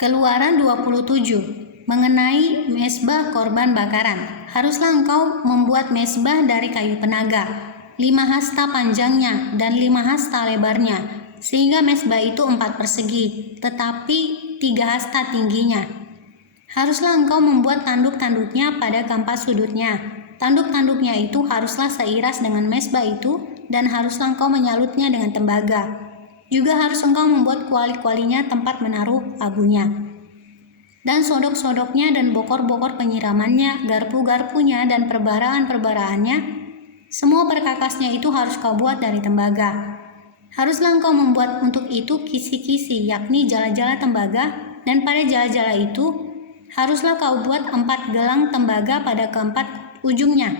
Keluaran 27 mengenai mezbah korban bakaran. Haruslah engkau membuat mezbah dari kayu penaga, 5 hasta panjangnya dan 5 hasta lebarnya, sehingga mezbah itu 4 persegi, tetapi 3 hasta tingginya. Haruslah engkau membuat tanduk-tanduknya pada keempat sudutnya. Tanduk-tanduknya itu haruslah seiras dengan mezbah itu, dan haruslah engkau menyalutnya dengan tembaga. Juga harus engkau membuat kuali-kualinya tempat menaruh abunya, dan sodok-sodoknya dan bokor-bokor penyiramannya, garpu-garpunya dan perbaraan-perbaraannya. Semua perkakasnya itu harus kau buat dari tembaga. Haruslah engkau membuat untuk itu kisi-kisi, yakni jala-jala tembaga, dan pada jala-jala itu haruslah kau buat 4 gelang tembaga pada keempat ujungnya.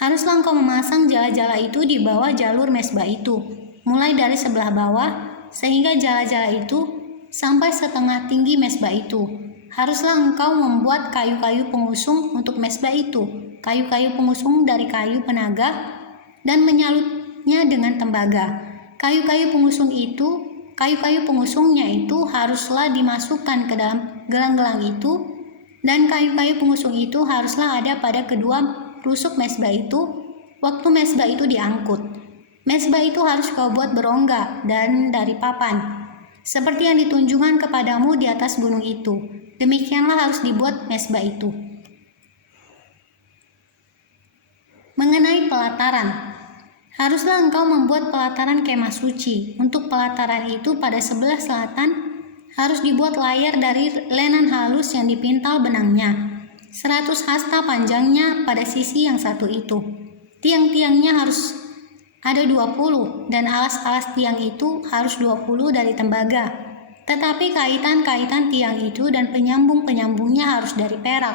Haruslah engkau memasang jala-jala itu di bawah jalur mezbah itu, mulai dari sebelah bawah sehingga jala-jala itu sampai setengah tinggi mezbah itu. Haruslah engkau membuat kayu-kayu pengusung untuk mezbah itu, kayu-kayu pengusung dari kayu penaga, dan menyalutnya dengan tembaga. Kayu-kayu pengusungnya itu haruslah dimasukkan ke dalam gelang-gelang itu, dan kayu-kayu pengusung itu haruslah ada pada kedua rusuk mezbah itu waktu mezbah itu diangkut. Mezbah itu harus kau buat berongga dan dari papan, seperti yang ditunjukkan kepadamu di atas gunung itu. Demikianlah harus dibuat mezbah itu. Mengenai pelataran, haruslah engkau membuat pelataran kemah suci. Untuk pelataran itu pada sebelah selatan harus dibuat layar dari lenan halus yang dipintal benangnya, 100 hasta panjangnya pada sisi yang satu itu. Tiang-tiangnya harus ada 20, dan alas-alas tiang itu harus 20 dari tembaga. Tetapi kaitan-kaitan tiang itu dan penyambung-penyambungnya harus dari perak.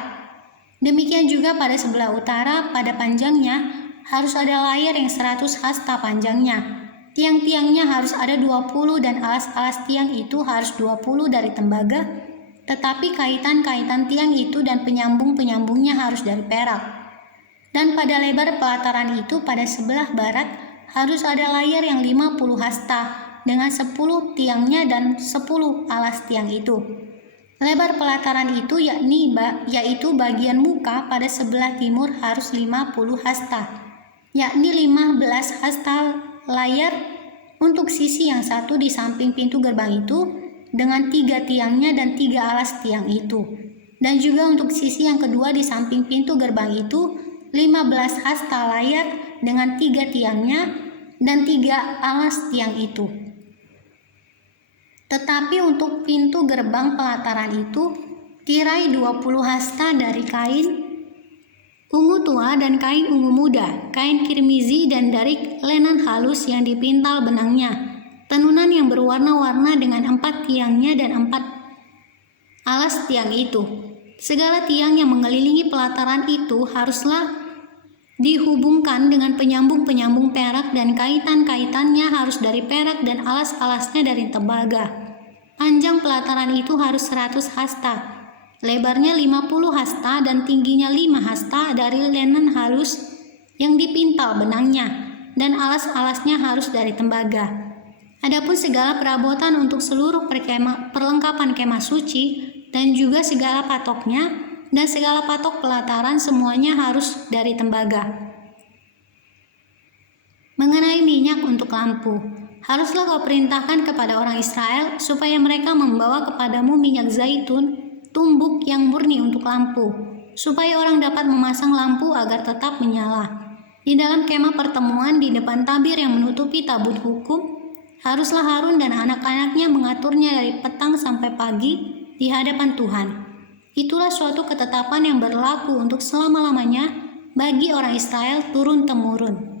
Demikian juga pada sebelah utara, pada panjangnya harus ada layar yang 100 hasta panjangnya. Tiang-tiangnya harus ada 20, dan alas-alas tiang itu harus 20 dari tembaga. Tetapi kaitan-kaitan tiang itu dan penyambung-penyambungnya harus dari perak. Dan pada lebar pelataran itu pada sebelah barat harus ada layar yang 50 hasta dengan 10 tiangnya dan 10 alas tiang itu. Lebar pelataran itu yaitu bagian muka pada sebelah timur harus 50 hasta, yakni 15 hasta layar untuk sisi yang satu di samping pintu gerbang itu dengan 3 tiangnya dan 3 alas tiang itu. Dan juga untuk sisi yang kedua di samping pintu gerbang itu 15 hasta layar dengan 3 tiangnya dan 3 alas tiang itu. Tetapi untuk pintu gerbang pelataran itu tirai 20 hasta dari kain ungu tua dan kain ungu muda, kain kirmizi dan dari lenan halus yang dipintal benangnya, tenunan yang berwarna-warna dengan 4 tiangnya dan 4 alas tiang itu. Segala tiang yang mengelilingi pelataran itu haruslah dihubungkan dengan penyambung-penyambung perak, dan kaitan-kaitannya harus dari perak dan alas-alasnya dari tembaga. Panjang pelataran itu harus 100 hasta, lebarnya 50 hasta dan tingginya 5 hasta dari lenan halus yang dipintal benangnya, dan alas-alasnya harus dari tembaga. Adapun segala perabotan untuk seluruh perlengkapan kemah suci dan juga segala patoknya dan segala patok pelataran semuanya harus dari tembaga. Mengenai minyak untuk lampu, haruslah kau perintahkan kepada orang Israel supaya mereka membawa kepadamu minyak zaitun tumbuk yang murni untuk lampu, supaya orang dapat memasang lampu agar tetap menyala. Di dalam kemah pertemuan di depan tabir yang menutupi tabut hukum, haruslah Harun dan anak-anaknya mengaturnya dari petang sampai pagi di hadapan Tuhan. Itulah suatu ketetapan yang berlaku untuk selama-lamanya bagi orang Israel turun-temurun.